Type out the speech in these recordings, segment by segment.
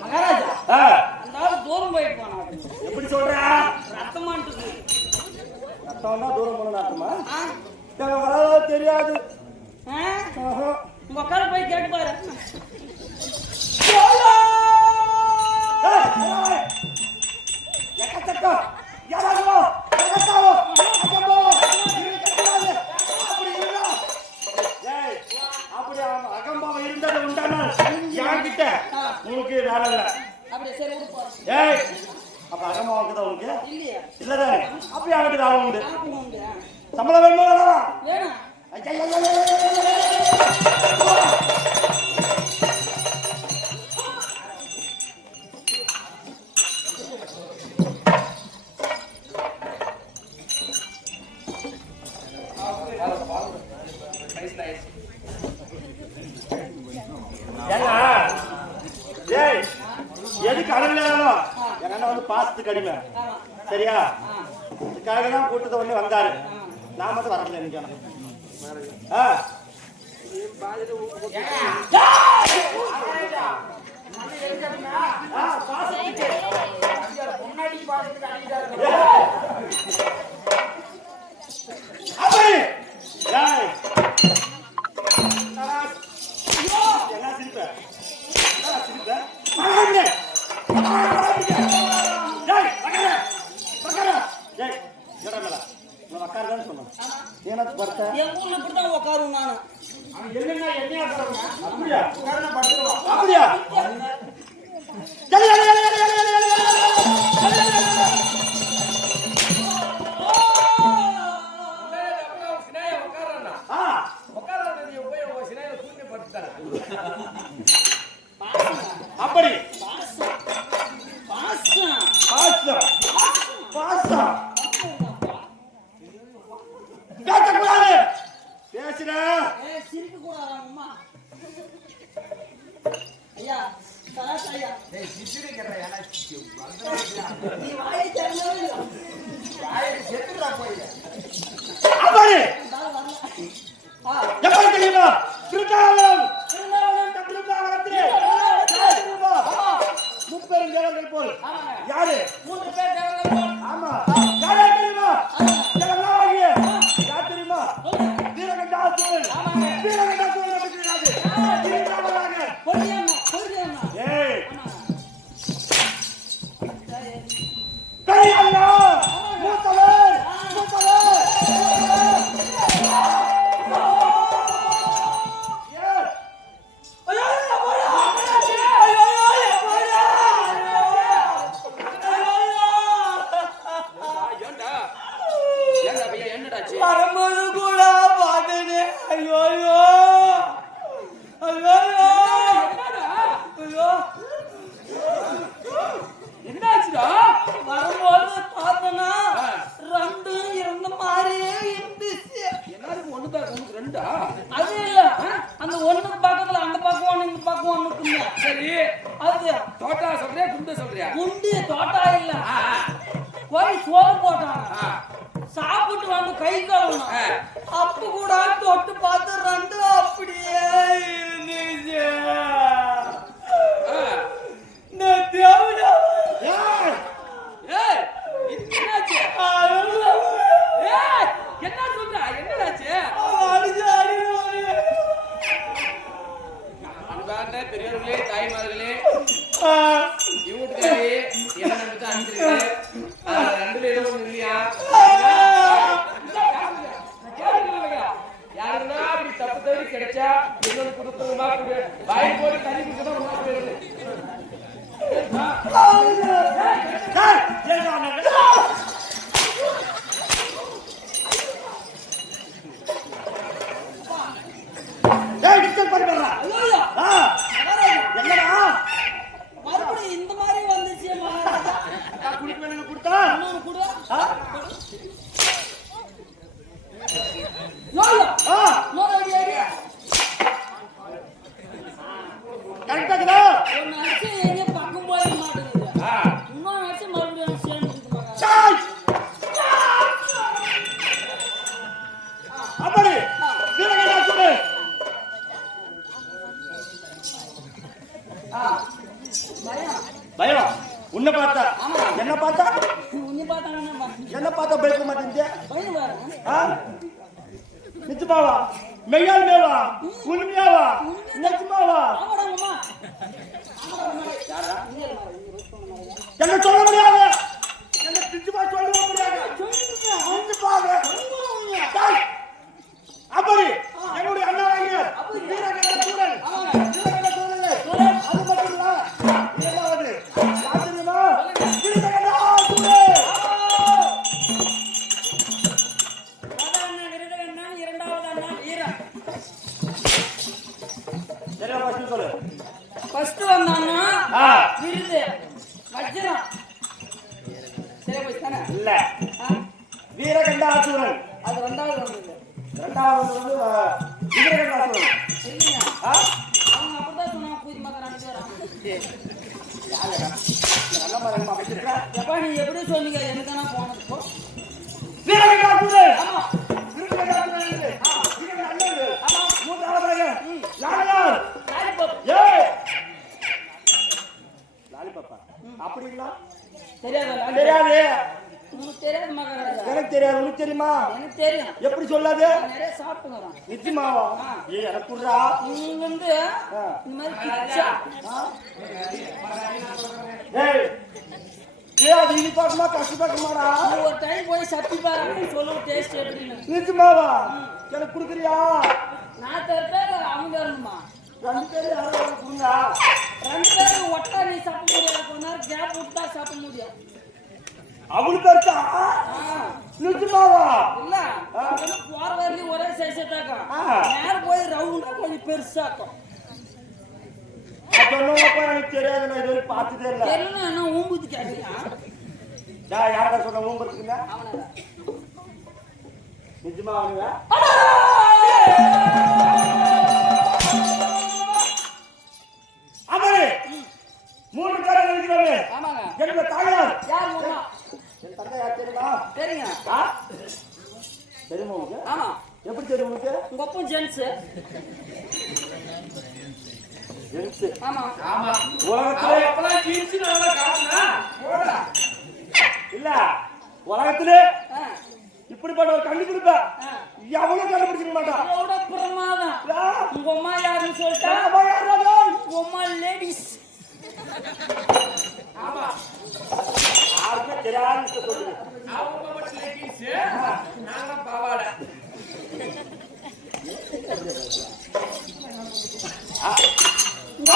மகாராஜா தூரம் போயிட்டு போனா எப்படி சொல்ற? ரத்தமான் ரத்தம்னா தூரம் போன நாட்டுமா? தெரியாது. உங்க அக்கால போய் கேட்டு பாரு. அகம்பாவம் இருந்தது உண்டானால் யார்கிட்ட உனக்கு வேலை இல்லை. அப்படியே சரி ஏய் அப்ப அகம்பாவுக்கு தான் உனக்கு இல்லையா? இல்லதானே? அப்படி அவனுக்கு வேலை உண்டு. உண்டு சம்பளம் வேணுமா? வேணும். எதுக்கு அடங்கலாம்? எங்க அண்ணன் வந்து பாசத்துக்கு அடிமை. சரியா? இதுக்காக தான் கூட்டத்தை ஒண்ணு வந்தாரு. நான் மட்டும் வரல எனக்கு. அப்படி ஒண்ணுதா உனக்கு ரெண்டா? அது இல்ல அந்த ஒண்ணுக்கு பக்கத்துல அந்த பக்கம் ஒண்ணு இந்த பக்கம் ஒண்ணு இருக்குங்க. சரி அது தோட்டா சொல்றியா குண்டு சொல்றியா? குண்டு தோட்டா இல்ல. போய் சோறு போட்டாங்க. சாப்பிட்டு வந்து கை கழுவணும். அப்ப கூட தொட்டு பார்த்து ரெண்டு அப்படியே இருந்துச்சு. என்னாச்சு? என்ன சொல்ற? என்னடாச்சு? அன்பார்ந்த பெரியவர்களே, தாய்மார்களே, இவங்களுக்காரி என்ன நம்பிட்டு அனுப்பிச்சிருக்கு. ரெண்டுல ஏதோ ஒண்ணு இல்லையா? யாருன்னா அப்படி தப்பு தவறி கிடைச்சா இன்னொன்று கொடுத்துருமா வாய் போட்டு தண்ணி குடிச்சதான் ஒன்றா போயிடுது. மறுபடியும் இந்த மாதிரி வந்துச்சு மகாராஜா. கொடுத்தா இன்னொன்னு கொடு. கரெக்டாக்குதா ஒன்னு அடிச்சு எங்க பக்கம் போயிட மாட்டேங்குது. இன்னொன்னு அடிச்சு மறுபடியும் சேர்ந்து அப்படி வீரகண்டாசுரே பயம் உன்னை பார்த்தா என்ன பார்த்தா உன்னை பார்த்தாங்கன்னா என்ன பார்த்தா பயக்க மாட்டேங்க பயம் வேற. நிஜமாவா மெய்யால் மேவா உண்மையாவா நிஜமாவா என்ன சொல்ல முடியாது என்ன நிஜமா சொல்ல முடியாது அப்படி என்னுடைய அண்ணா வீரகண்டாசுரன் அது மட்டும் இல்ல இரண்டாவது யாத்திரிமா ஃபர்ஸ்ட் வந்தான்னா விருது வஜ்ரம் சரி போய் தானே இல்ல வீரகண்டாசுரன் அது ரெண்டாவது வந்தது. இரண்டாவது வந்து வீரகண்டாசுரன் இல்லையா அவங்க அப்படிதான் சொன்னாங்க. பூஜை மகன் எப்பா நீ எப்படி சொன்னீங்க எனக்குன்னா போனது போ. வீரகண்டாசுரன் ஆமா வீரகண்டாசுரன் மூன்றாவது யார் லாலிபாப்பா அப்படிங்களா தெரியாது தெரியாது உனக்கு தெரியாது மகாராஜா. எனக்கு தெரியாது உனக்கு தெரியுமா எனக்கு தெரியும். எப்படி சொல்லாது நிறைய சாப்பிட்டுக்கிறோம். நிச்சயமாவா எனக்கு குடுறா நீங்க வந்து இந்த மாதிரி பிச்சா அது இது பார்க்கமா கஷ்ட பார்க்கமாடா ஒரு டைம் போய் சத்தி பாரு சொல்லுவ டேஸ்ட் எப்படின்னு. நிச்சயமாவா எனக்கு குடுக்குறியா நான் தரப்ப அவங்க வரணுமா? ரெண்டு பேரும் யாரும் கொடுங்க ரெண்டு பேரும் ஒட்டா நீ சாப்பிட முடியாது. கொஞ்ச நேரம் கேப் விட்டா சாப்பிட முடியும். அவளுக்கு இருக்கா நிச்சயமாவா இல்ல போற வரலையும் ஒரே சைஸாக்கா நேரம் போய் ரவுண்டா கொஞ்சம் பெருசாக்கும். சொன்னப்ப எனக்கு தெரியாது நான் இதுவரை பார்த்ததே இல்லை. தெரியல என்ன ஊம்புத்தி கேட்கலையா? யாரா சொன்ன ஊம்புறதுக்குங்க நிஜமா அவனுங்க அவரு மூணு பேரை நினைக்கிறாரு. ஆமாங்க. என்னோட தாயார் யார் மாமா? என் தந்தை யார் தெரியுமா? தெரியுங்க. தெரியுமா உனக்கு? ஆமா. எப்படி தெரியும் உனக்கு? உங்க அப்பா ஜென்ஸ். ஜென்ஸ். ஆமா. ஆமா. உலகத்திலே அப்பலாம் ஜீன்ஸ் நல்லா காட்டுனா போடா. இல்ல உலகத்திலே இப்படிப்பட்ட ஒரு கண்டுபிடிப்ப எவ்வளவு கண்டுபிடிக்க மாட்டான். அதோட பிரமாதம். உங்க அம்மா யாருன்னு சொல்லிட்டா உங்க அம்மா லேடிஸ். ஆமா. யாருமே தெரியாதுன்னு சொல்லுது. அவங்க மட்டும் லேடிஸ் நாங்க பாவாடை. உங்க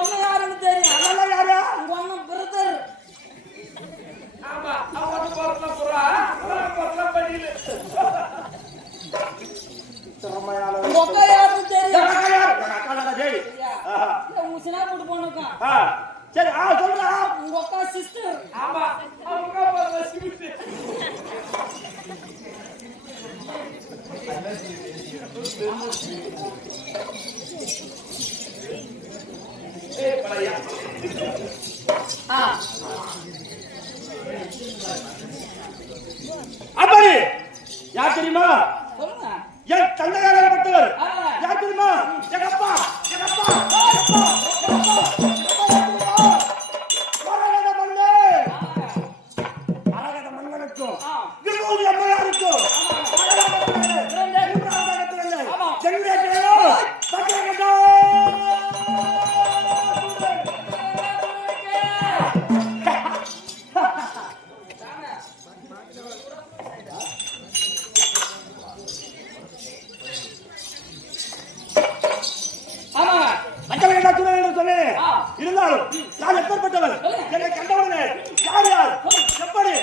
அம்மா யாருன்னு தெரியும். அதெல்லாம் யாரு? உங்க அம்மா பிரதர். ஆமா. அவங்க போறல போறா. போறல படியில. உங்க அக்கா யாருன்னு தெரியும். அக்காடா ஜெய். உங்க சின்ன போட்டு போனக்கா. சரி சொல்றா. உங்க அக்கா சிஸ்டர். ஆமா. அவங்க போறல சிஸ்டர். அப்படி யார் தெரியுமா? சொல்லுங்க. என் தந்தையாரப்பட்டவர் யார் தெரியுமா? எங்க அப்பா, எங்க அப்பா, எங்க அப்பா, எங்க அப்பா, அரகத மன்னனுக்கும் விரும்புவது அம்மையாருக்கும் இருந்தாலும் நான் எப்பேற்பட்டவன் என்னை கண்டவனே யார் யார் எப்படி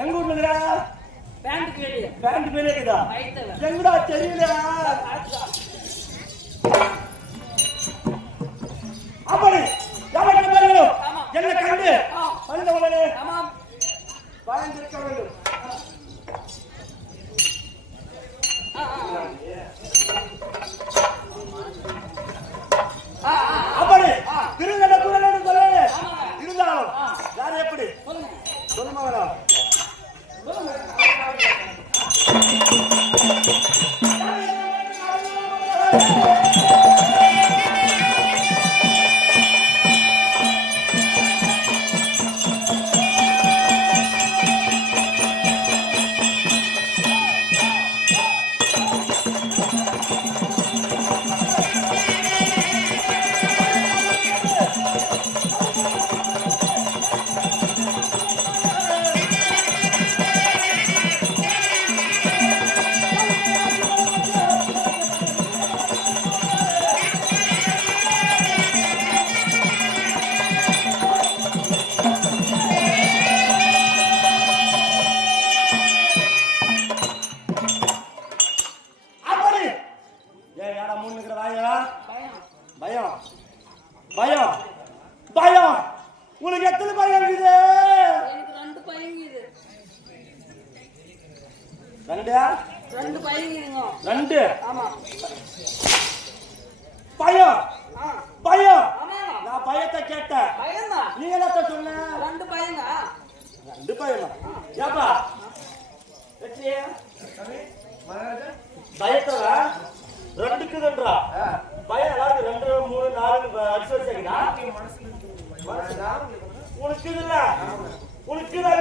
எங்க ஊர்ல பேண்ட் வெளியேக்குதா எங்கடா தெரியல அப்படி யாருக்கு தெரியும் என்ன கண்டு வந்தவனே பயந்திருக்க வேண்டும் அப்படி திருநெல்வேலி குரல் சொல்ல இருந்தாலும் யார் எப்படி சொல்லுமா வேணாம் பயம் பயம் உங்களுக்கு எத்தனை பயம் இருக்குது? எனக்கு ரெண்டு பயம் இருக்குது. ரெண்டு பயம் இருக்குங்க. ரெண்டு ஆமா. பயம் பயம் ஆமா. நான் பயத்தை கேட்டேன். பயம்தான். நீ என்னத்த சொன்ன? ரெண்டு பையங்க. ரெண்டு பையனா? ஏப்பா வெற்றி பயத்தவ ரெண்டுக்குதுன்றா பயம் எல்லாரும் 2 3 4 அடிச்சு வச்சீங்கன்னா உனக்கு இல்ல உனக்கு இல்ல